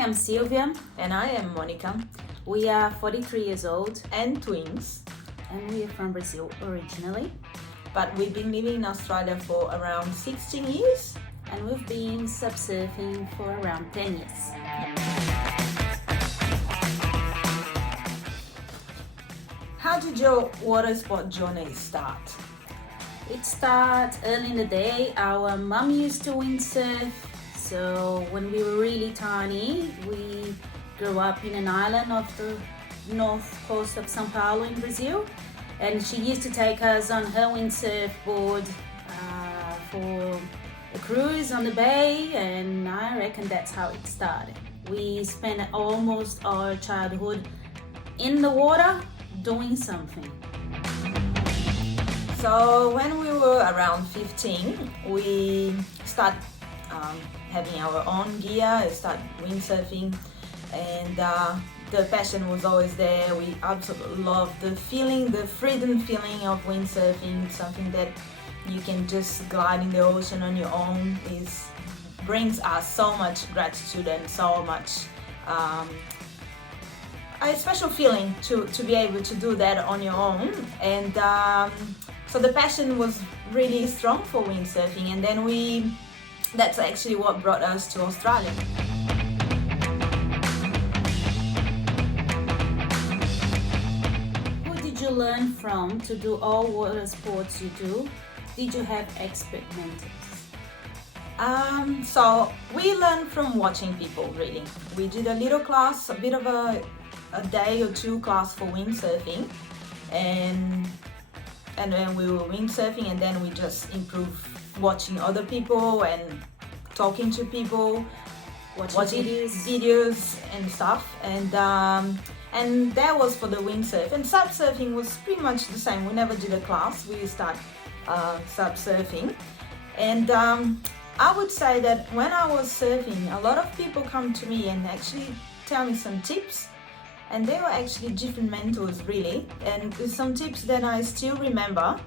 am Sylvia. And I am Monica. We are 43 years old And twins. and we are from Brazil originally. But we've been living in Australia for around 16 years. And we've been subsurfing for around 10 years. How did your water sport journey start? It started early in the day. Our mum used to windsurf. So when we were really tiny, we grew up in an island off the north coast of São Paulo in Brazil. And she used to take us on her windsurf board for a cruise on the bay, and I reckon that's how it started. We spent almost our childhood in the water doing something. So when we were around 15, we started having our own gear, started windsurfing, and the passion was always there. We absolutely loved the feeling, the freedom feeling of windsurfing. Something that you can just glide in the ocean on your own brings us so much gratitude and so much a special feeling to be able to do that on your own. And so the passion was really strong for windsurfing, and then that's actually what brought us to Australia. Who did you learn from to do all water sports you do? Did you have expert mentors? So we learned from watching people, really. We did a little class, a bit of a day or two class for windsurfing, and then we were windsurfing, and then we just improved watching other people and talking to people, watching videos and stuff, and that was for the windsurf. And subsurfing was pretty much the same. We never did a class. We start subsurfing, and I would say that when I was surfing, a lot of people come to me and actually tell me some tips, and they were actually different mentors, really, and some tips that I still remember.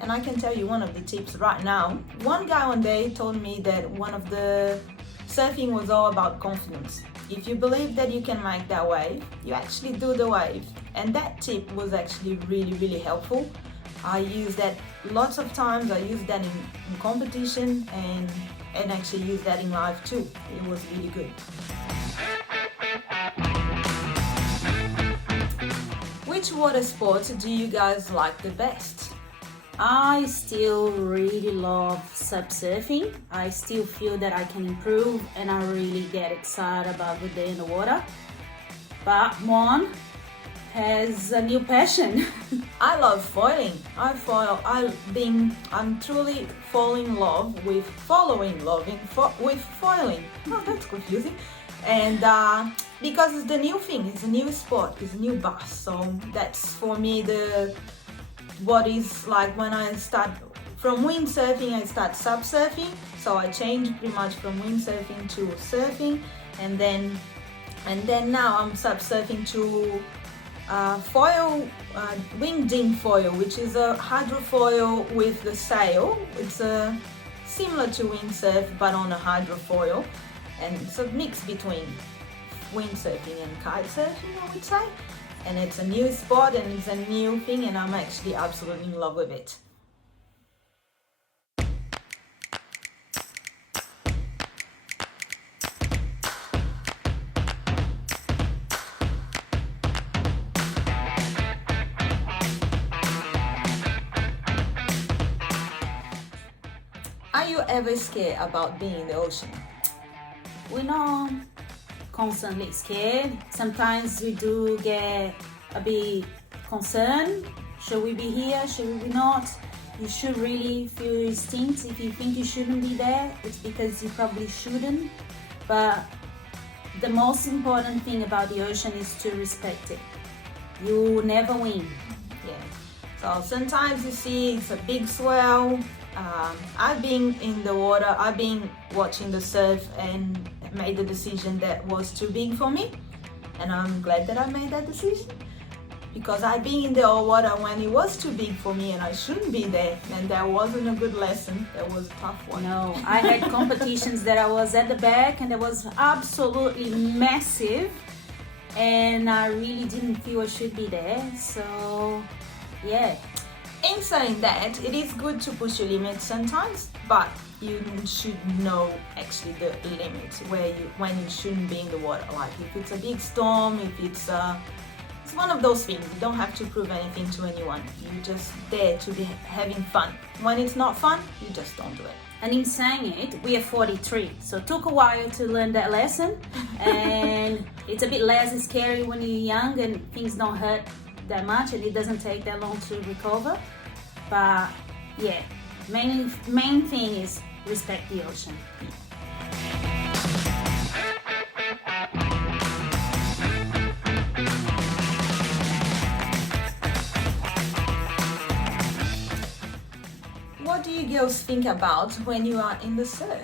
And I can tell you one of the tips right now. One guy one day told me that one of the surfing was all about confidence. If you believe that you can make that wave, you actually do the wave. And that tip was actually really, really helpful. I use that lots of times. I use that in competition and actually use that in life too. It was really good. Which water sports do you guys like the best? I still really love subsurfing. I still feel that I can improve, and I really get excited about the day in the water. But Mon has a new passion. I love foiling. I'm truly falling in love with with foiling. Oh, that's confusing. And because it's the new thing, it's a new sport, it's a new buzz. So that's for me what is like when I start from windsurfing, I start subsurfing. So I changed pretty much from windsurfing to surfing, and then now I'm subsurfing to foil, winged foil, which is a hydrofoil with the sail. It's similar to windsurf but on a hydrofoil, and it's a mix between windsurfing and kite surfing, I would say. And it's a new sport and it's a new thing, and I'm actually absolutely in love with it. Are you ever scared about being in the ocean? We're not constantly scared. Sometimes we do get a bit concerned. Should we be here? Should we be not? You should really feel your instincts. If you think you shouldn't be there, it's because you probably shouldn't. But the most important thing about the ocean is to respect it. You never win. Yeah. So sometimes you see it's a big swell. I've been in the water, I've been watching the surf and made the decision that was too big for me, and I'm glad that I made that decision. because I've been in the water when it was too big for me and I shouldn't be there, and that wasn't a good lesson. That was a tough one. No, I had competitions that I was at the back and it was absolutely massive, and I really didn't feel I should be there. So, yeah. In saying that, it is good to push your limits sometimes, but you should know actually the limits when you shouldn't be in the water. Like if it's a big storm, if it's one of those things. You don't have to prove anything to anyone. You're just there to be having fun. When it's not fun, you just don't do it. And in saying it, we are 43, so it took a while to learn that lesson. And it's a bit less scary when you're young and things don't hurt that much, and it doesn't take that long to recover. But yeah, main thing is respect the ocean. What do you girls think about when you are in the surf?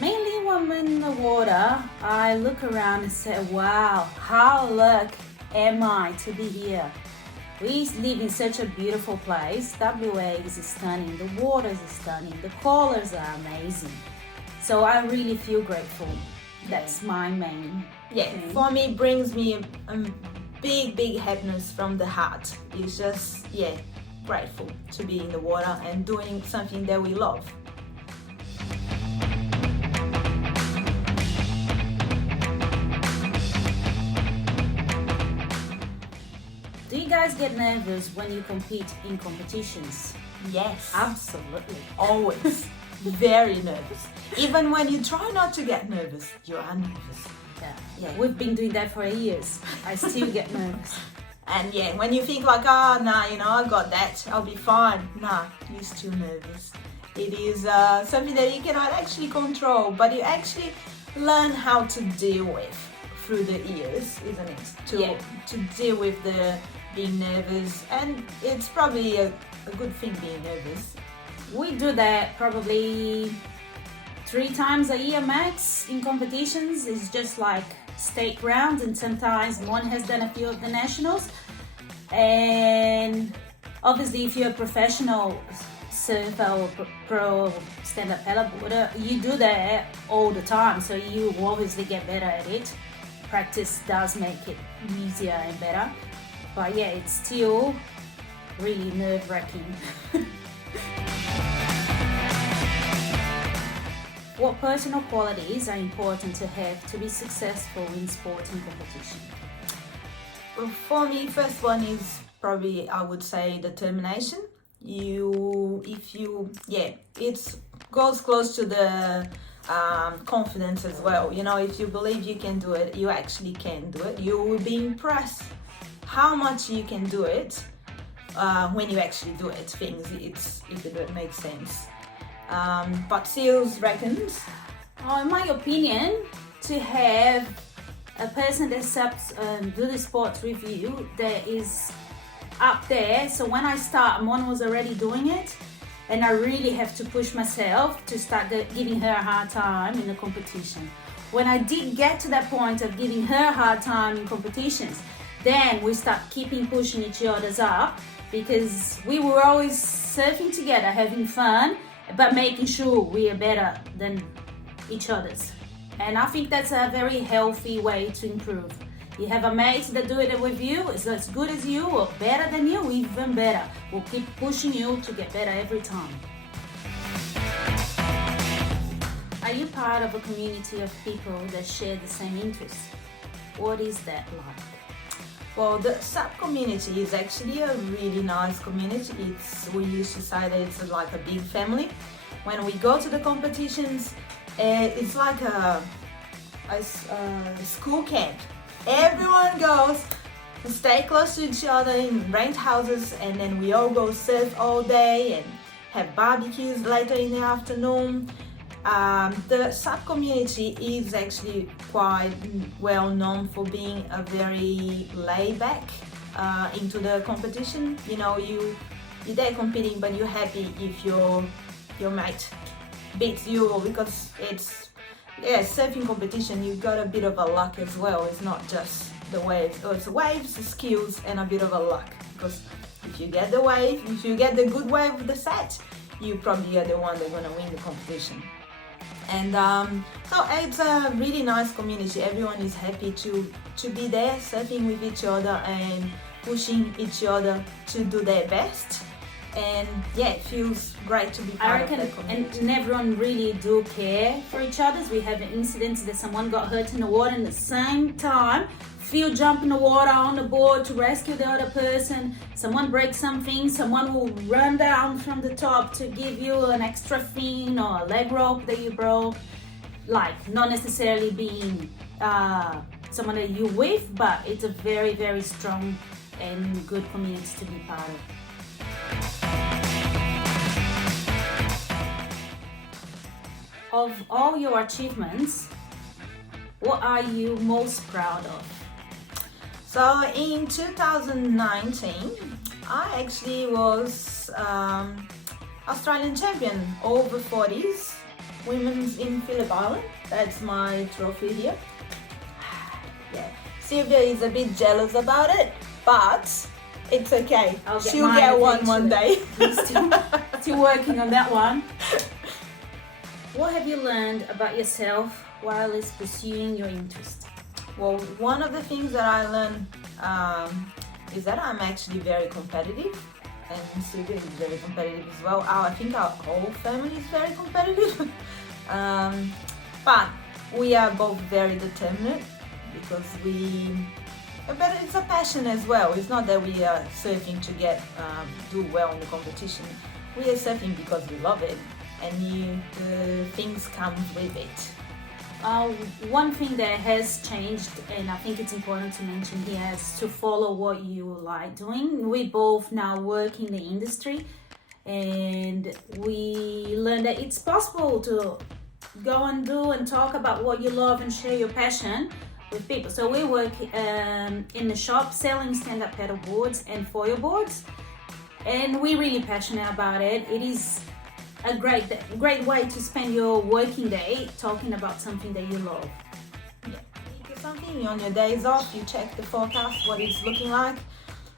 Mainly when I'm in the water, I look around and say, wow, how lucky am I to be here. We live in such a beautiful place. WA is stunning, the waters are stunning, the colors are amazing. So I really feel grateful. That's my main thing. For me, it brings me a big happiness from the heart. It's just, grateful to be in the water and doing something that we love. Do you guys get nervous when you compete in competitions? Yes. Absolutely. Always. Very nervous. Even when you try not to get nervous, you are nervous. Yeah. We've been doing that for years. I still get nervous. And when you think like, I got that, I'll be fine. Nah, you're still nervous. It is something that you cannot actually control, but you actually learn how to deal with through the years, isn't it? To deal with the being nervous, and it's probably a good thing being nervous. We do that probably 3 times a year max in competitions. It's just like state rounds, and sometimes one has done a few of the nationals. And obviously if you're a professional surfer or pro stand-up paddleboarder, you do that all the time, so you obviously get better at it. Practice does make it easier and better, but it's still really nerve-wracking. What personal qualities are important to have to be successful in sport and competition? Well, for me, first one is probably, I would say, determination. It goes close to the confidence as well. If you believe you can do it, you actually can do it. You will be impressed how much you can do it when you actually do it. If it makes sense. But Seals reckons, in my opinion, to have a person that do the sports review that is up there. So when I start, Mon was already doing it, and I really have to push myself to start giving her a hard time in the competition. When I did get to that point of giving her a hard time in competitions, then we start keeping pushing each other's up, because we were always surfing together, having fun, but making sure we are better than each other's. And I think that's a very healthy way to improve. You have a mate that do it with you, is as good as you or better than you, even better. We'll keep pushing you to get better every time. Are you part of a community of people that share the same interests? What is that like? Well, the SUP community is actually a really nice community. We used to say that it's like a big family. When we go to the competitions, it's like a school camp. Everyone goes to stay close to each other in rent houses, and then we all go surf all day and have barbecues later in the afternoon. The SUP community is actually quite well known for being a very laid back into the competition. You're there competing, but you're happy if your mate beats you, because it's surfing competition. You've got a bit of a luck as well. It's not just the waves. Oh, it's waves, skills, and a bit of a luck. Because if you get the wave, if you get the good wave of the set, you probably are the one that's gonna win the competition. And so it's a really nice community. Everyone is happy to be there, surfing with each other and pushing each other to do their best. And yeah, it feels great to be part of that community. And everyone really do care for each other. We have incidents that someone got hurt in the water, and at the same time Phil jump in the water on the board to rescue the other person. Someone breaks something, someone will run down from the top to give you an extra fin or a leg rope that you broke. Like, not necessarily being someone that you with, but it's a very, very strong and good community to be part of. Of all your achievements, what are you most proud of? So in 2019, I actually was Australian champion over 40s women's in Phillip Island. That's my trophy here. Yeah, Sylvia is a bit jealous about it, but it's okay. She'll get one day. Still working on that one. What have you learned about yourself while pursuing your interest? Well, one of the things that I learned is that I'm actually very competitive, and Sylvia is very competitive as well. I think our whole family is very competitive. But we are both very determined because but it's a passion as well. It's not that we are surfing to do well in the competition. We are surfing because we love it, and things come with it. One thing that has changed, and I think it's important to mention here, is to follow what you like doing. We both now work in the industry, and we learned that it's possible to go and do and talk about what you love and share your passion with people. So we work in the shop selling stand-up paddle boards and foil boards, and we're really passionate about it. It is a great way to spend your working day talking about something that you love. Yeah, you do something on your days off. You check the forecast, what it's looking like.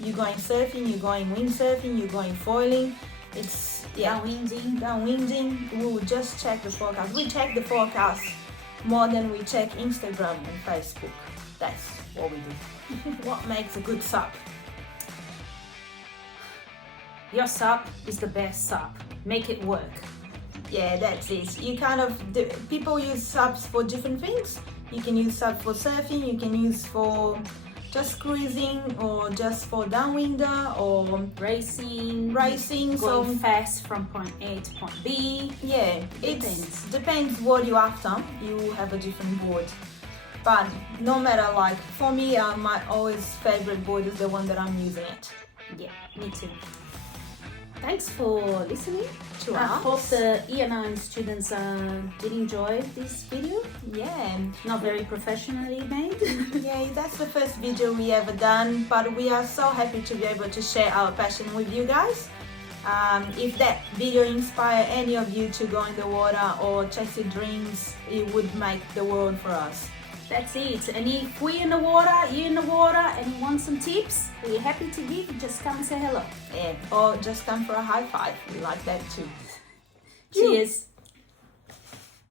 You're going surfing, you're going windsurfing, you're going foiling. It's downwinding. We will just check the forecast. We check the forecast more than we check Instagram and Facebook. That's what we do. What makes a good sup? Your sup is the best sup. Make it work. Yeah, that's it. People use subs for different things. You can use sub for surfing, you can use for just cruising, or just for downwinder, or racing, going fast from point A to point B. Yeah, it depends what you're after. You have a different board. But no matter, like for me, my always favorite board is the one that I'm using it. Yeah, me too. Thanks for listening to us. I hope the Year 9 students did enjoy this video. Yeah. Not very professionally made. Yeah, that's the first video we ever done, but we are so happy to be able to share our passion with you guys. If that video inspire any of you to go in the water or chase your dreams, it would make the world for us. That's it. And if we're in the water, you're in the water, and you want some tips, we're happy to give. Just come and say hello. Yeah, or just come for a high five. We like that too. Cheers.